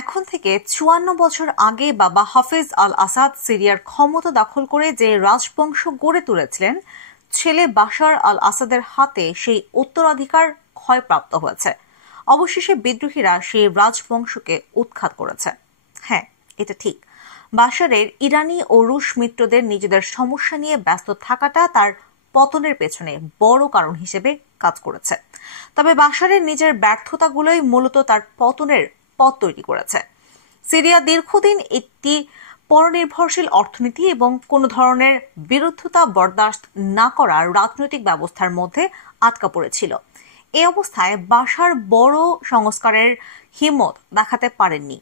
এখন থেকে ৫৪ বছর আগে বাবা হাফিজ আল আসাদ সিরিয়ার ক্ষমতা দখল করে যে রাজবংশ গড়ে তুলেছিলেন, ছেলে বাশার আল আসাদের হাতে সেই উত্তরাধিকার ক্ষয়প্রাপ্ত হয়েছে। অবশেষে বিদ্রোহীরা সেই রাজবংশকে উৎখাত করেছে। হ্যাঁ, এটা ঠিক। বাশারের ইরানি ও রুশ মিত্রদের নিজেদের সমস্যা নিয়ে ব্যস্ত থাকাটা তার পতনের পেছনে বড় কারণ হিসেবে কাজ করেছে। তবে বাশারের নিজের ব্যর্থতাগুলোই মূলত তার পতনের পথ তৈরি করেছে। সিরিয়া দীর্ঘদিন একটি পরনির্ভরশীল অর্থনীতি এবং কোনো ধরনের বিরুদ্ধতা বরদাস্ত না করার রাজনৈতিক ব্যবস্থার মধ্যে আটকা পড়েছিল। এই অবস্থায় বাশার বড় সংস্কারের হিম্মত দেখাতে পারেননি।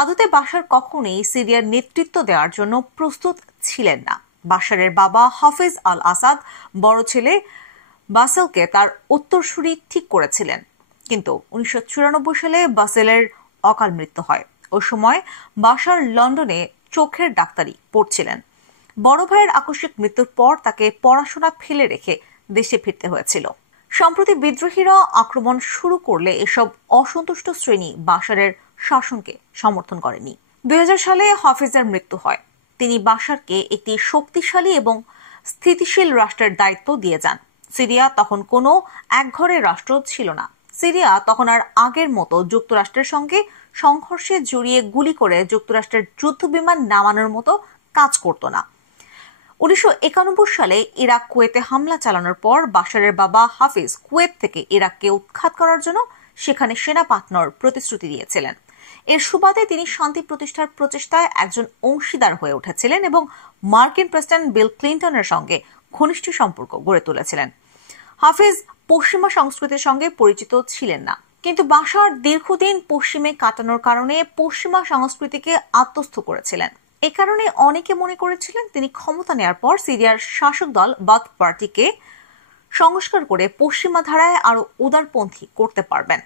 আদতে বাশার কখনোই সিরিয়ার নেতৃত্ব দেওয়ার জন্য প্রস্তুত ছিলেন না। বাশারের বাবা হাফিজ আল আসাদ বড় ছেলে বাসেলকে তার উত্তরসূরি ঠিক করেছিলেন, কিন্তু ১৯৯৪ সালে বাসেলের অকাল মৃত্যু হয়। ওই সময় বাশার লন্ডনে চোখের ডাক্তারি পড়ছিলেন। বড় ভাইয়ের আকস্মিক মৃত্যুর পর তাকে পড়াশোনা ফেলে রেখে দেশে ফিরতে হয়েছিল। সম্প্রতি বিদ্রোহীরা আক্রমণ শুরু করলে এসব অসন্তুষ্ট শ্রেণী বাশারের শাসনকে সমর্থন করেনি। ২০০০ সালে হাফিজের মৃত্যু হয়। তিনি বাশারকে একটি শক্তিশালী এবং স্থিতিশীল রাষ্ট্রের দায়িত্ব দিয়ে যান। সিরিয়া তখন কোনো একঘরে রাষ্ট্র ছিল না। সিরিয়া তখন আর আগের মতো যুক্তরাষ্ট্রের সঙ্গে সংঘর্ষে জড়িয়ে গুলি করে যুক্তরাষ্ট্রের যুদ্ধবিমান নামানোর মতো কাজ করত না। ১৯৯১ সালে ইরাক কুয়েতে হামলা চালানোর পর বাশারের বাবা হাফিজ কুয়েত থেকে ইরাককে উৎখাত করার জন্য সেখানে সেনা পাঠানোর প্রতিশ্রুতি দিয়েছিলেন। এর সুবাদে তিনি শান্তি প্রতিষ্ঠার প্রচেষ্টায় একজন অংশীদার হয়ে উঠেছিলেন এবং মার্কিন প্রেসিডেন্ট বিল ক্লিন্টনের সঙ্গে ঘনিষ্ঠ সম্পর্ক গড়ে তুলেছিলেন। হাফিজ পশ্চিমা সংস্কৃতির সঙ্গে পরিচিত ছিলেন না, কিন্তু বাশার দীর্ঘদিন পশ্চিমে কাটানোর কারণে পশ্চিমা সংস্কৃতিকে আত্মস্থ করেছিলেন। এ কারণে অনেকে মনে করেছিলেন তিনি ক্ষমতা নেয়ার পর সিরিয়ার শাসক দল বাথ পার্টিকে সংস্কার করে পশ্চিমা ধারায় আরো উদারপন্থী করতে পারবেন।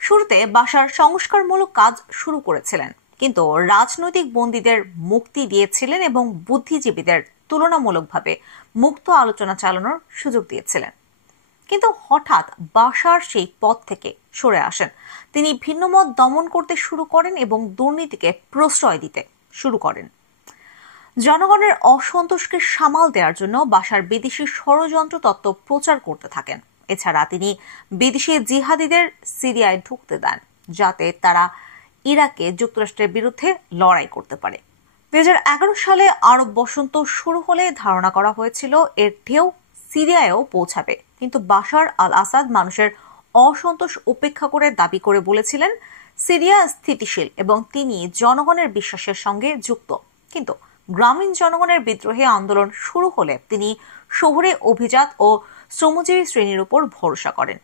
শুরুতে বাশার সংস্কারমূলক কাজ শুরু করেছিলেন, কিন্তু রাজনৈতিক বন্দীদের মুক্তি দিয়েছিলেন এবং বুদ্ধিজীবীদের তুলনামূলকভাবে মুক্ত আলোচনা চালানোর সুযোগ দিয়েছিলেন। কিন্তু হঠাৎ বাশার সেই পথ থেকে সরে আসেন। তিনি ভিন্নমত দমন করতে শুরু করেন এবং দুর্নীতিকে প্রশ্রয় দিতে শুরু করেন। জনগণের অসন্তোষকে সামাল দেওয়ার জন্য বাশার বিদেশি ষড়যন্ত্র তত্ত্ব প্রচার করতে থাকেন। এছাড়া তিনি বিদেশি জিহাদিদের সিরিয়ায় ঢুকতে দেন, যাতে তারা ইরাকে যুক্তরাষ্ট্রের বিরুদ্ধে লড়াই করতে পারে। ২০১১ সালে আরব বসন্ত শুরু হলে ধারণা করা হয়েছিল এর ঢেউ সিরিয়ায়ও পৌঁছাবে, কিন্তু বাশার আল আসাদ মানুষের অসন্তোষ উপেক্ষা করে দাবি করে বলেছিলেন সিরিয়া স্থিতিশীল এবং তিনি জনগণের বিশ্বাসের সঙ্গে যুক্ত। কিন্তু গ্রামীণ জনগণের বিদ্রোহী আন্দোলন শুরু হলে তিনি শহুরে অভিজাত ও শ্রমজীবী শ্রেণীর উপর ভরসা করেন।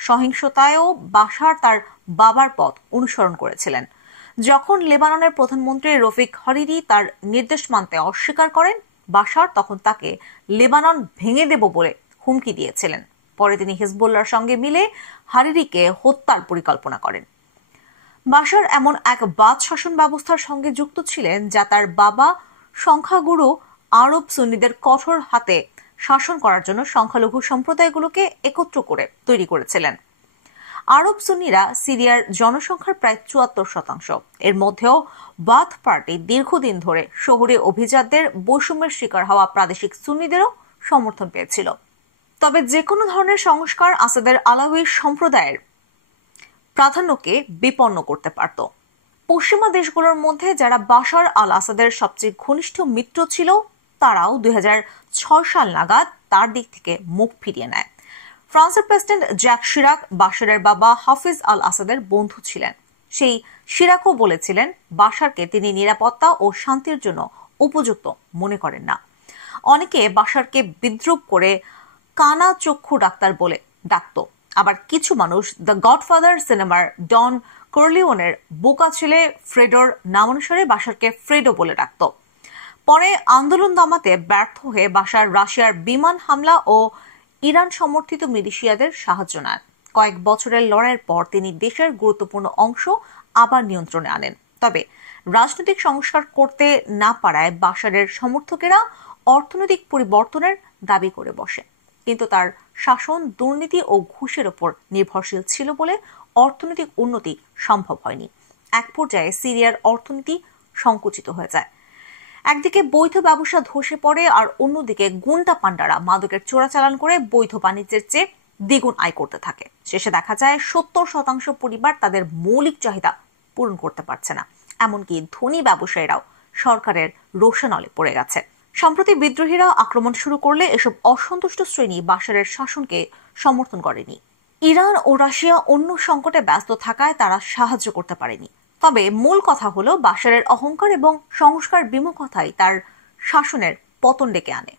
সহিংসতায়ও বাশার তার বাবার পথ অনুসরণ করেছিলেন। যখন লেবাননের প্রধানমন্ত্রী রফিক হারিরি তার নির্দেশ মানতে অস্বীকার করেন, বাশার তখন তাকে লেবানন ভেঙে দেব বলে হুমকি দিয়েছিলেন। পরে তিনি হিজবুল্লাহর সঙ্গে মিলে হারিরিকে হত্যার পরিকল্পনা করেন। বাশার এমন এক বাদ শাসন ব্যবস্থার সঙ্গে যুক্ত ছিলেন যা তার বাবা সংখ্যাগুরু আরব সুন্নিদের কঠোর হাতে শাসন করার জন্য সংখ্যালঘু সম্প্রদায়গুলোকে একত্র করে তৈরি করেছিলেন। আরব সুন্নিরা সিরিয়ার জনসংখ্যার প্রায় ৭৪%। এর মধ্যেও বাথ পার্টি দীর্ঘদিন ধরে শহুরে অভিজাতদের বৈষম্যের শিকার হওয়া প্রাদেশিক সুন্নিদেরও সমর্থন পেয়েছিল। তবে যে কোনো ধরনের সংস্কার আসাদের আলাউই সম্প্রদায়ের প্রাধান্যকে বিপন্ন করতে পারত। পশ্চিমা দেশগুলোর মধ্যে যারা বাশার আল আসাদের সবচেয়ে ঘনিষ্ঠ মিত্র ছিল, তারাও ২০০৬ সাল নাগাদ তার দিক থেকে মুখ ফিরিয়ে নেয়। ফ্রান্সের প্রেসিডেন্ট জ্যাক শিরাক বাশারের বাবা হাফিজ আল আসাদের বন্ধু ছিলেন। সেই শিরাকও বলেছিলেন বাশারকে তিনি নিরাপত্তা ও শান্তির জন্য উপযুক্ত মনে করেন না। অনেকে বাশারকে বিদ্রূপ করে কানা চক্ষু ডাক্তার বলে ডাকত। আবার কিছু মানুষ দ্য গডফাদার সিনেমার ডন কর্লিওনের বোকা ছেলে ফ্রেডোর নামানুসারে বাশারকে ফ্রেডো বলে ডাকত। পরে আন্দোলন দমাতে ব্যর্থ হয়ে বাশার রাশিয়ার বিমান হামলা ও ইরান সমর্থিত মিলিশিয়াদের সাহায্য নেন। কয়েক বছরের লড়াইয়ের পর তিনি দেশের গুরুত্বপূর্ণ অংশ আবার নিয়ন্ত্রণে আনেন। তবে রাজনৈতিক সংস্কার করতে না পারায় বাশারের সমর্থকেরা অর্থনৈতিক পরিবর্তনের দাবি করে বসে, কিন্তু তার শাসন দুর্নীতি ও ঘুষের ওপর নির্ভরশীল ছিল বলে অর্থনৈতিক উন্নতি সম্ভব হয়নি। এক পর্যায়ে সিরিয়ার অর্থনীতি সংকুচিত হয়ে যায়। একদিকে বৈধ ব্যবসা ধসে পড়ে, আর অন্যদিকে গুন্ডা পান্ডারা মাদকের চোরাচালান করে বৈধ বাণিজ্যের চেয়ে দ্বিগুণ আয় করতে থাকে। শেষে দেখা যায় 70% পরিবার তাদের মৌলিক চাহিদা পূরণ করতে পারছে না। এমনকি ধনী ব্যবসায়ীরাও সরকারের রোষানলে পড়ে গেছে। সম্প্রতি বিদ্রোহীরা আক্রমণ শুরু করলে এসব অসন্তুষ্ট শ্রেণী বাশারের শাসনকে সমর্থন করেনি। ইরান ও রাশিয়া অন্য সংকটে ব্যস্ত থাকায় তারা সাহায্য করতে পারেনি। তবে মূল কথা হলো বাশারের অহংকার এবং সংস্কার বিমুখতাই তার শাসনের পতন ডেকে আনে।